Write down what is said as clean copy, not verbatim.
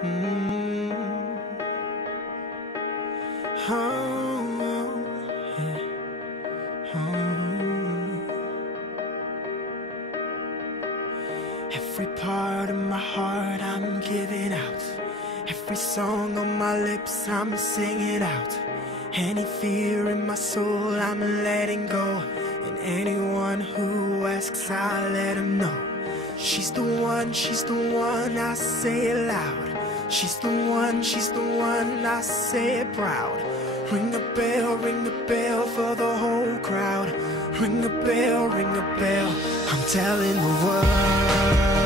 Mm. Oh, yeah. Oh. Every part of my heart I'm giving out. Every song on my lips I'm singing out. Any fear in my soul I'm letting go. And anyone who asks I let them know. She's the one, I say it loud. She's the one, I say it proud. Ring the bell for the whole crowd. Ring the bell, I'm telling the world.